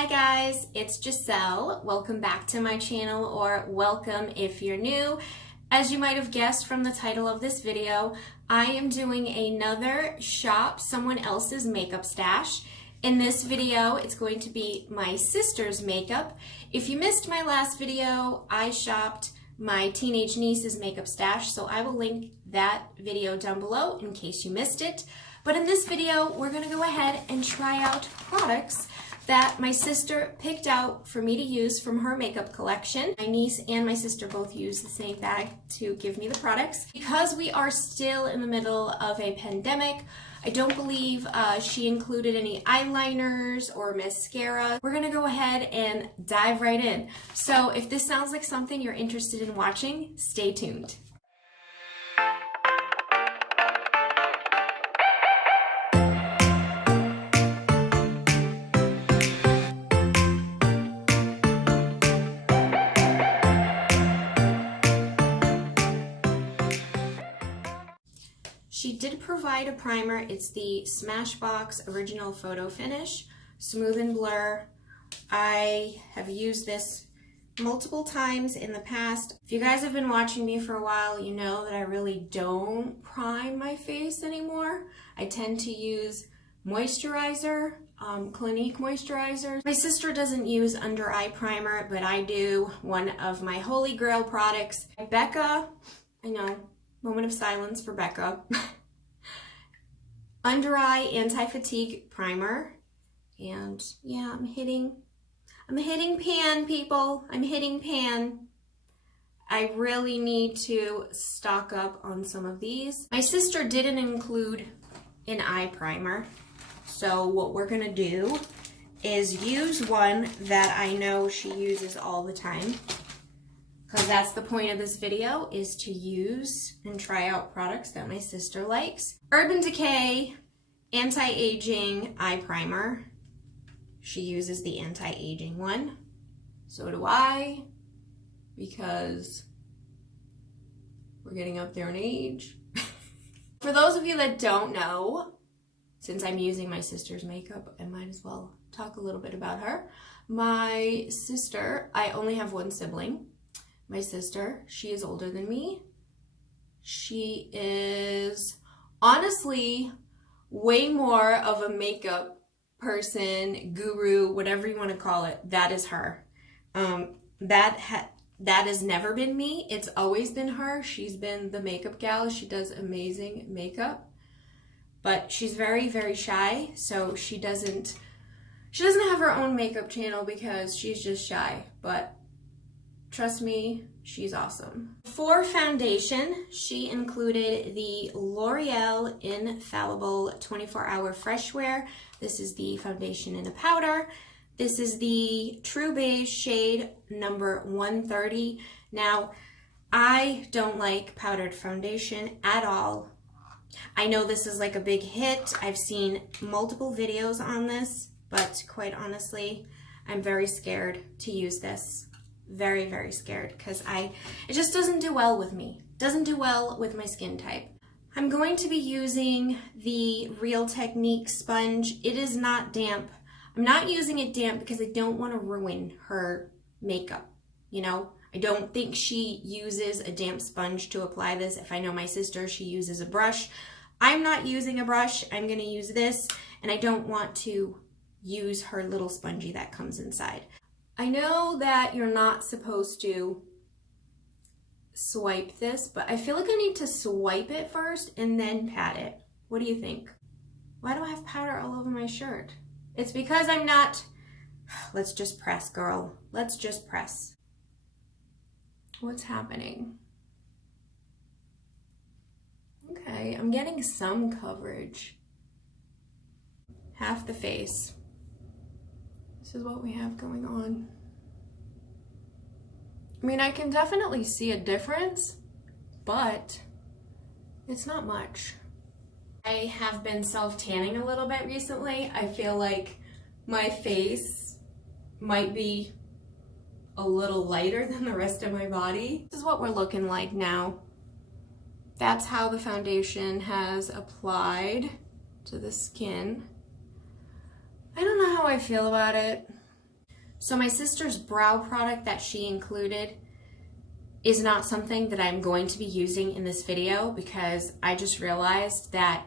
Hi guys, it's Giselle. Welcome back to my channel, or welcome if you're new. As you might have guessed from the title of this video, I am doing another shop someone else's makeup stash. In this video, it's going to be my sister's makeup. If you missed my last video, I shopped my teenage niece's makeup stash, so I will link that video down below in case you missed it. But in this video, we're gonna go ahead and try out products that my sister picked out for me to use from her makeup collection. My niece and my sister both use the same bag to give me the products. Because we are still in the middle of a pandemic, I don't believe she included any eyeliners or mascara. We're gonna go ahead and dive right in. So if this sounds like something you're interested in watching, stay tuned. She did provide a primer. It's the Smashbox Original Photo Finish Smooth and Blur. I have used this multiple times in the past. If you guys have been watching me for a while, you know that I really don't prime my face anymore. I tend to use moisturizer, Clinique moisturizer. My sister doesn't use under eye primer, but I do. One of my holy grail products, Becca, I know, moment of silence for Becca. Under eye anti-fatigue primer, and yeah, I'm hitting pan, people. I'm hitting pan. I really need to stock up on some of these. My sister didn't include an eye primer, so what we're gonna do is use one that I know she uses all the time, because that's the point of this video, is to use and try out products that my sister likes. Urban Decay Anti-Aging Eye Primer. She uses the anti-aging one. So do I, because we're getting up there in age. For those of you that don't know, since I'm using my sister's makeup, I might as well talk a little bit about her. My sister, I only have one sibling. My sister, she is older than me. She is honestly way more of a makeup person, guru, whatever you want to call it. That is her. That has never been me. It's always been her. She's been the makeup gal. She does amazing makeup, but she's very, very shy. So she doesn't have her own makeup channel because she's just shy, but trust me, she's awesome. For foundation, she included the L'Oreal Infallible 24-Hour Fresh Wear. This is the foundation in a powder. This is the True Beige shade number 130. Now, I don't like powdered foundation at all. I know this is like a big hit. I've seen multiple videos on this, but quite honestly, I'm very scared to use this. Very, very scared, because it just doesn't do well with me. Doesn't do well with my skin type. I'm going to be using the Real Technique sponge. It is not damp. I'm not using it damp because I don't want to ruin her makeup. You know, I don't think she uses a damp sponge to apply this. If I know my sister, she uses a brush. I'm not using a brush. I'm going to use this, and I don't want to use her little spongy that comes inside. I know that you're not supposed to swipe this, but I feel like I need to swipe it first and then pat it. What do you think? Why do I have powder all over my shirt? It's because I'm not... Let's just press, girl. Let's just press. What's happening? Okay, I'm getting some coverage. Half the face. This is what we have going on. I mean, I can definitely see a difference, but it's not much. I have been self-tanning a little bit recently. I feel like my face might be a little lighter than the rest of my body. This is what we're looking like now. That's how the foundation has applied to the skin. I don't know how I feel about it. So my sister's brow product that she included is not something that I'm going to be using in this video because I just realized that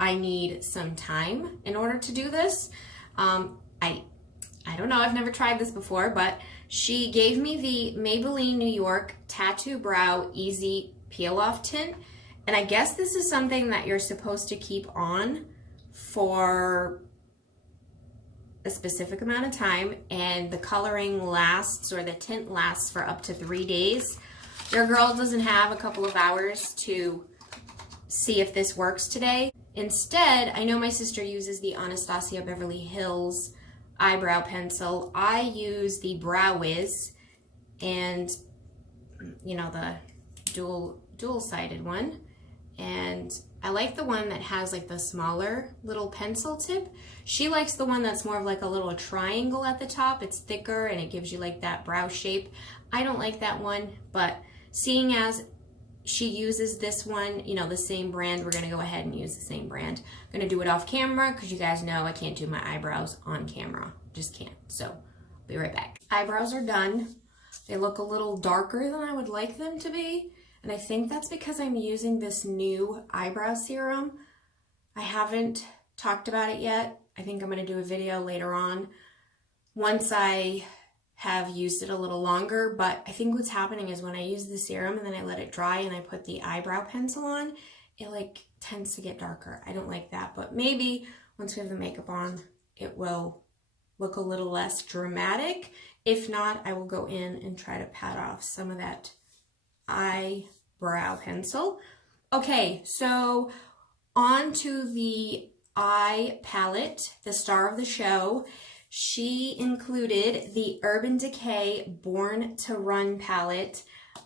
I need some time in order to do this. I don't know, I've never tried this before, but she gave me the Maybelline New York Tattoo Brow Easy Peel Off Tint. And I guess this is something that you're supposed to keep on for a specific amount of time, and the coloring lasts, or the tint lasts, for up to 3 days. Your girl doesn't have a couple of hours to see if this works today. Instead, I know my sister uses the Anastasia Beverly Hills eyebrow pencil. I use the Brow Wiz, and you know, the dual-sided one, and I like the one that has like the smaller little pencil tip. She likes the one that's more of like a little triangle at the top. It's thicker and it gives you like that brow shape. I don't like that one, but seeing as she uses this one, you know, the same brand, we're gonna go ahead and use the same brand. I'm gonna do it off camera because you guys know I can't do my eyebrows on camera. Just can't. So I'll be right back. Eyebrows are done. They look a little darker than I would like them to be. And I think that's because I'm using this new eyebrow serum. I haven't talked about it yet. I think I'm gonna do a video later on once I have used it a little longer, but I think what's happening is when I use the serum and then I let it dry and I put the eyebrow pencil on, it like tends to get darker. I don't like that, but maybe once we have the makeup on, it will look a little less dramatic. If not, I will go in and try to pat off some of that eyebrow pencil. Okay, so on to the eye palette, the star of the show. She included the Urban Decay Born to Run palette.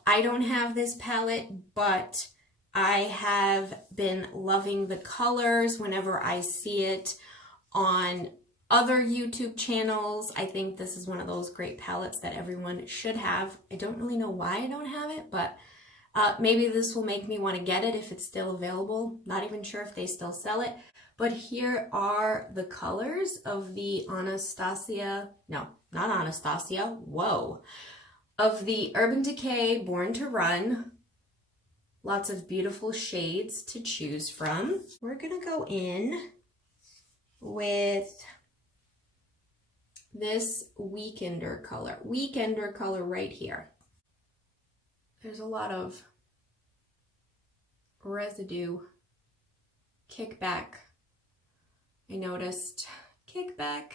I don't have this palette, but I have been loving the colors whenever I see it on other YouTube channels. I think this is one of those great palettes that everyone should have. I don't really know why I don't have it, but maybe this will make me want to get it if it's still available. Not even sure if they still sell it. But here are the colors of the Anastasia, no, not Anastasia, whoa, of the Urban Decay Born to Run. Lots of beautiful shades to choose from. We're gonna go in with this Weekender color right here. There's a lot of residue, kickback. I noticed kickback.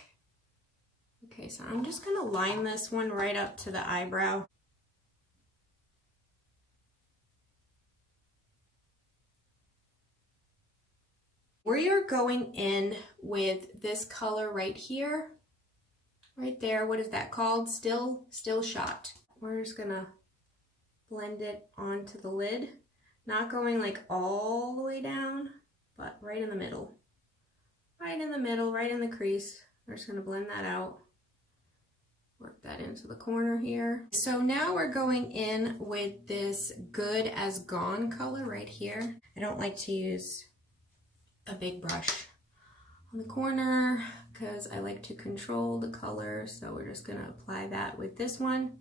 Okay, so I'm just gonna line this one right up to the eyebrow. We are going in with this color right here, right there. What is that called? Still Shot. We're just gonna blend it onto the lid. Not going like all the way down, but right in the middle. Right in the middle, right in the crease. We're just gonna blend that out. Work that into the corner here. So now we're going in with this Good as Gone color right here. I don't like to use a big brush on the corner because I like to control the color. So we're just gonna apply that with this one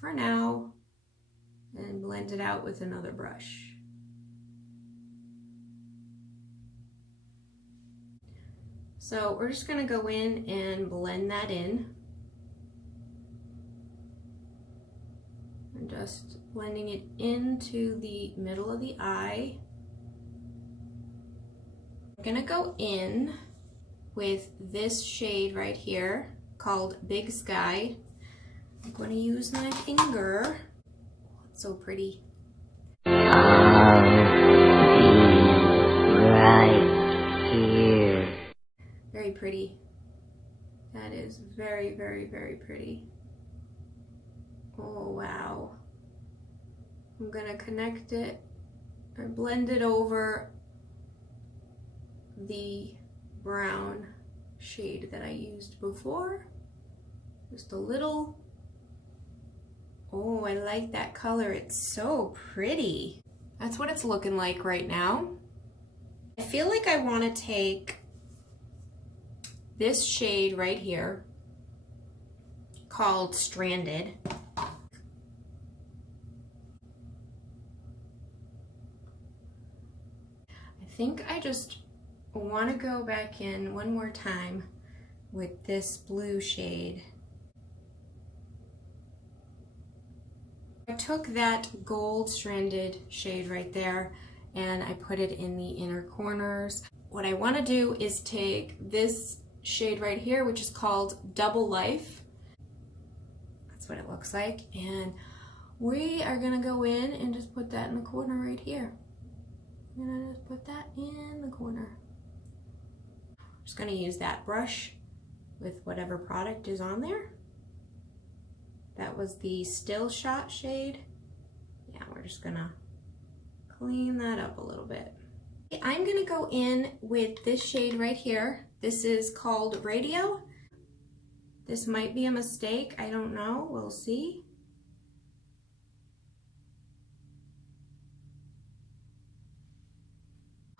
for now and blend it out with another brush. So we're just gonna go in and blend that in. And just blending it into the middle of the eye. I'm gonna go in with this shade right here called Big Sky. I'm gonna use my finger. Oh, it's so pretty. Right here. Very pretty. That is very, very, very pretty. Oh, wow. I'm gonna connect it and blend it over the brown shade that I used before. Just a little. Oh, I like that color. It's so pretty. That's what it's looking like right now. I feel like I want to take this shade right here called Stranded. I think I just want to go back in one more time with this blue shade. I took that gold stranded shade right there and I put it in the inner corners. What I want to do is take this shade right here, which is called Double Life. That's what it looks like. And we are going to go in and just put that in the corner right here. I'm going to just put that in the corner. I'm just going to use that brush with whatever product is on there. That was the Still Shot shade. Yeah, we're just gonna clean that up a little bit. I'm gonna go in with this shade right here. This is called Radio. This might be a mistake, I don't know, we'll see.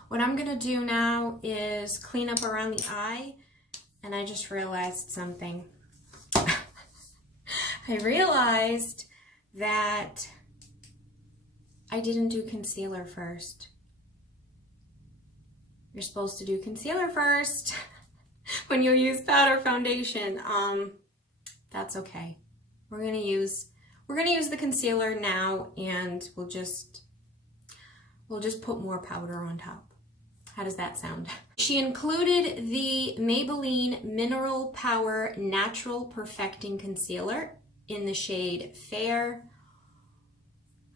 What I'm gonna do now is clean up around the eye, and I just realized something. I realized that I didn't do concealer first. You're supposed to do concealer first when you use powder foundation. That's okay. We're gonna use the concealer now, and we'll just put more powder on top. How does that sound? She included the Maybelline Mineral Power Natural Perfecting Concealer in the shade Fair.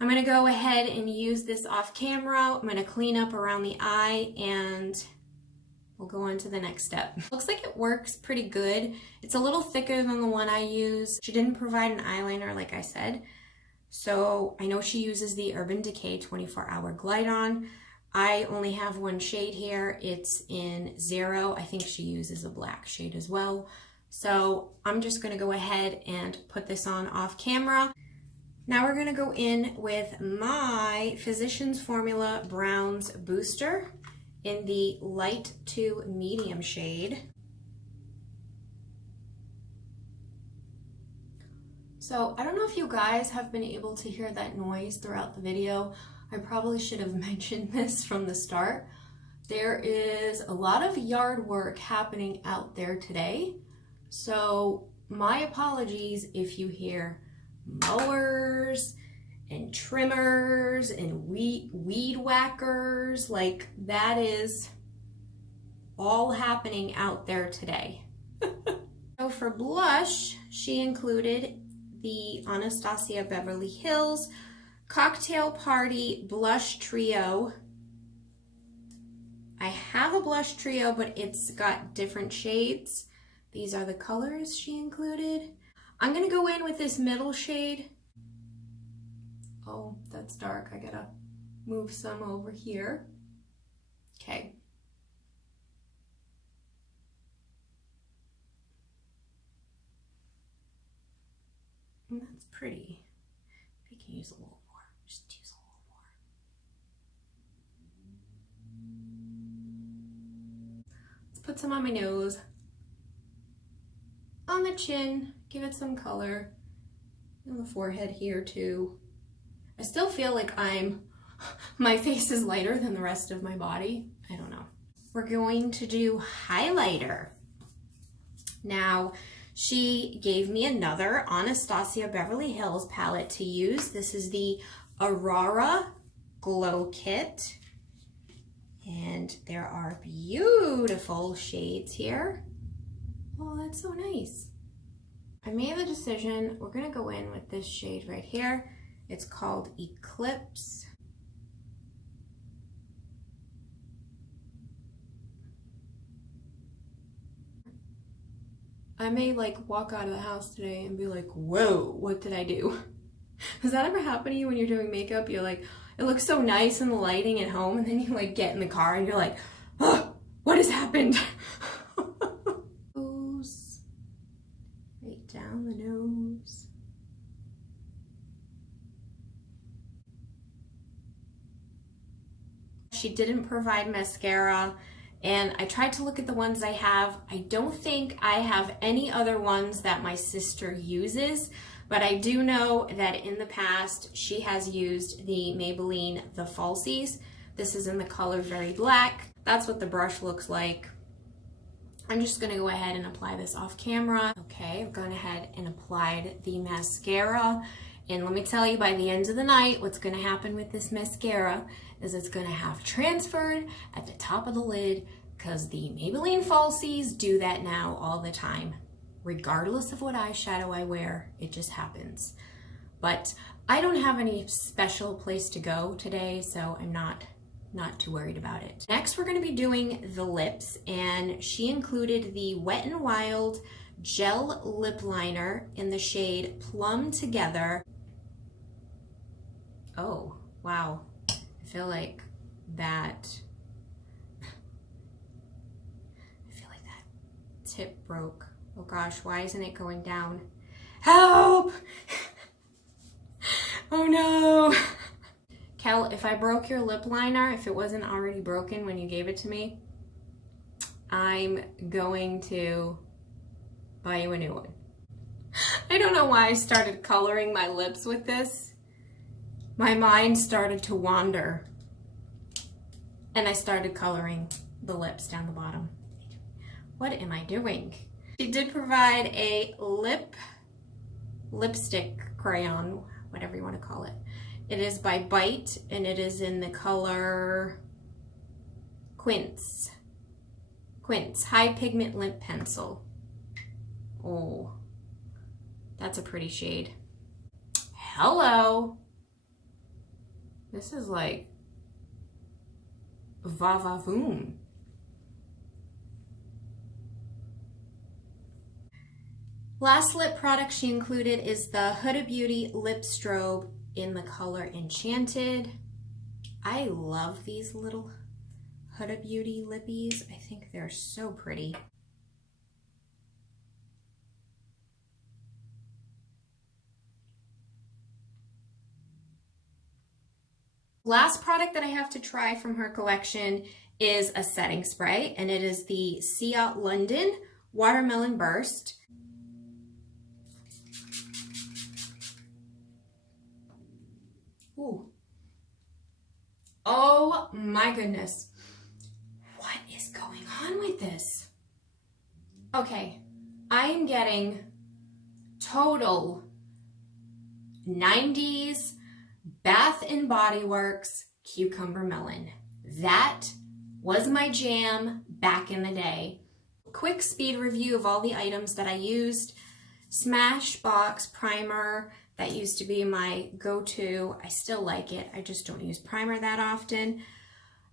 I'm gonna go ahead and use this off camera. I'm gonna clean up around the eye and we'll go on to the next step. Looks like it works pretty good. It's a little thicker than the one I use. She didn't provide an eyeliner like I said. So I know she uses the Urban Decay 24-Hour Glide On. I only have one shade here. It's in 0. I think she uses a black shade as well. So I'm just gonna go ahead and put this on off camera. Now we're gonna go in with my Physicians Formula Bronze Booster in the light to medium shade. So I don't know if you guys have been able to hear that noise throughout the video. I probably should have mentioned this from the start. There is a lot of yard work happening out there today. So my apologies if you hear mowers and trimmers and weed whackers. Like, that is all happening out there today. So for blush, she included the Anastasia Beverly Hills Cocktail Party Blush Trio. I have a blush trio, but it's got different shades. These are the colors she included. I'm gonna go in with this middle shade. Oh, that's dark. I gotta move some over here. Okay. And that's pretty. I can use a little more. Just use a little more. Let's put some on my nose. On the chin, give it some color. On the forehead here too. I still feel like my face is lighter than the rest of my body. I don't know. We're going to do highlighter. Now, she gave me another Anastasia Beverly Hills palette to use. This is the Aurora Glow Kit. And there are beautiful shades here. Oh, that's so nice. I made the decision, we're gonna go in with this shade right here. It's called Eclipse. I may like walk out of the house today and be like, whoa, what did I do? Does that ever happen to you when you're doing makeup? You're like, it looks so nice in the lighting at home, and then you like get in the car and you're like, oh, what has happened? Right down the nose. She didn't provide mascara, And I tried to look at the ones I have. I don't think I have any other ones that my sister uses, but I do know that in the past she has used the Maybelline The Falsies. This is in the color Very Black. That's what the brush looks like. I'm just gonna go ahead and apply this off camera. Okay, I've gone ahead and applied the mascara. And let me tell you, by the end of the night, what's gonna happen with this mascara is it's gonna have transferred at the top of the lid, because the Maybelline Falsies do that now all the time. Regardless of what eyeshadow I wear, it just happens. But I don't have any special place to go today, so I'm not too worried about it. Next, we're gonna be doing the lips, and she included the Wet n Wild Gel Lip Liner in the shade Plum Together. Oh, wow. I feel like that tip broke. Oh gosh, why isn't it going down? Help! Oh no! Kel, if I broke your lip liner, if it wasn't already broken when you gave it to me, I'm going to buy you a new one. I don't know why I started coloring my lips with this. My mind started to wander, and I started coloring the lips down the bottom. What am I doing? She did provide a lipstick crayon, whatever you want to call it. It is by Bite, and it is in the color Quince. High Pigment Lip Pencil. Oh, that's a pretty shade. Hello. This is like va-va-voom. Last lip product she included is the Huda Beauty Lip Strobe in the color Enchanted. I love these little Huda Beauty lippies. I think they're so pretty. Last product that I have to try from her collection is a setting spray, and it is the Sia London Watermelon Burst. Ooh. Oh my goodness. What is going on with this? Okay, I am getting total 90s Bath & Body Works Cucumber Melon. That was my jam back in the day. Quick speed review of all the items that I used. Smashbox primer, that used to be my go-to. I still like it. I just don't use primer that often.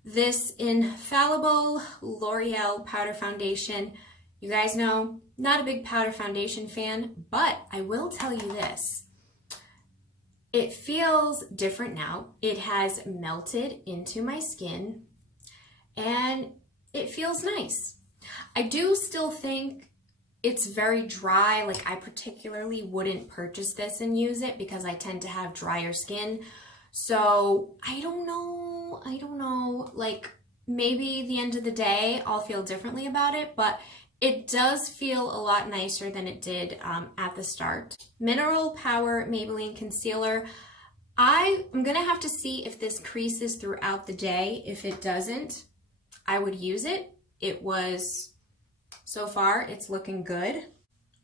This Infallible L'Oreal powder foundation. You guys know, not a big powder foundation fan, but I will tell you this. It feels different now. It has melted into my skin and it feels nice. I do still think it's very dry. Like, I particularly wouldn't purchase this and use it because I tend to have drier skin. So I don't know, like maybe the end of the day I'll feel differently about it, but it does feel a lot nicer than it did at the start. Mineral Power Maybelline Concealer. I'm gonna have to see if this creases throughout the day. If it doesn't, I would use it. So far, it's looking good.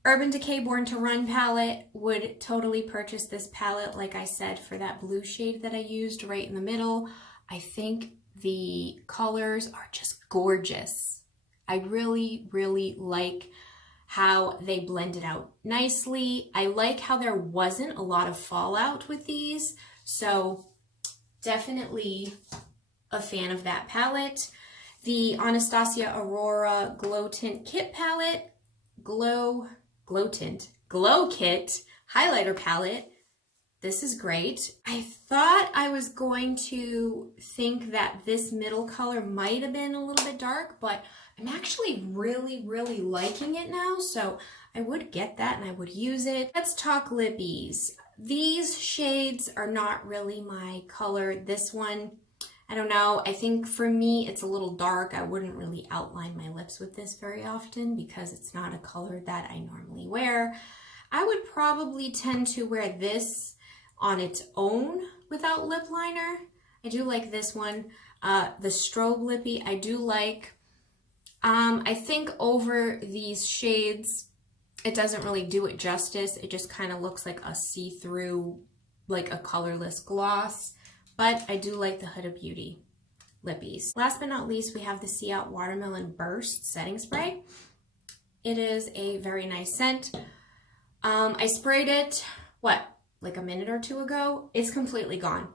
Urban Decay Born to Run palette. Would totally purchase this palette, like I said, for that blue shade that I used right in the middle. I think the colors are just gorgeous. I really, really like how they blended out nicely. I like how there wasn't a lot of fallout with these, so definitely a fan of that palette. The Anastasia Aurora Glow Tint Kit palette, Glow Kit highlighter palette. This is great. I thought I was going to think that this middle color might have been a little bit dark, but I'm actually really, really liking it now, so I would get that and I would use it. Let's talk Lippies. These shades are not really my color. This one I don't know. I think for me, it's a little dark. I wouldn't really outline my lips with this very often because it's not a color that I normally wear. I would probably tend to wear this on its own without lip liner. I do like this one. The Strobe Lippy, I do like. I think over these shades, it doesn't really do it justice. It just kind of looks like a see-through, like a colorless gloss. But I do like the Huda Beauty Lippies. Last but not least, we have the See Out Watermelon Burst Setting Spray. It is a very nice scent. I sprayed it, like a minute or two ago? It's completely gone.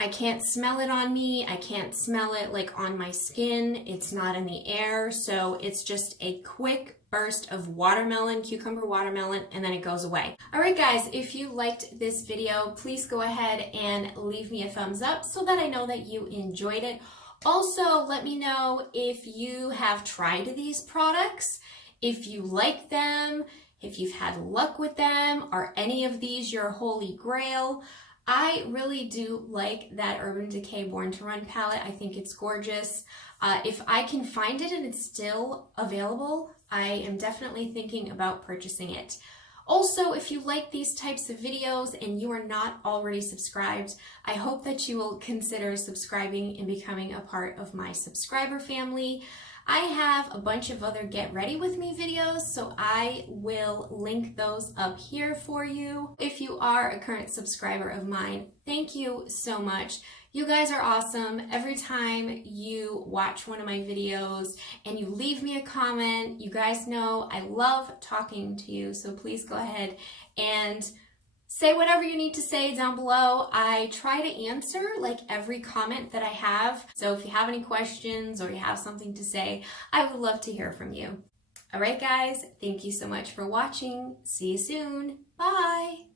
I can't smell it on me. I can't smell it like on my skin. It's not in the air. So it's just a quick burst of watermelon, cucumber watermelon, and then it goes away. All right, guys, if you liked this video, please go ahead and leave me a thumbs up so that I know that you enjoyed it. Also, let me know if you have tried these products, if you like them, if you've had luck with them. Are any of these your holy grail? I really do like that Urban Decay Born to Run palette. I think it's gorgeous. If I can find it and it's still available, I am definitely thinking about purchasing it. Also, if you like these types of videos and you are not already subscribed, I hope that you will consider subscribing and becoming a part of my subscriber family. I have a bunch of other Get Ready With Me videos, so I will link those up here for you. If you are a current subscriber of mine, thank you so much. You guys are awesome. Every time you watch one of my videos and you leave me a comment, you guys know I love talking to you, so please go ahead and say whatever you need to say down below. I try to answer like every comment that I have. So if you have any questions or you have something to say, I would love to hear from you. All right, guys, thank you so much for watching. See you soon. Bye.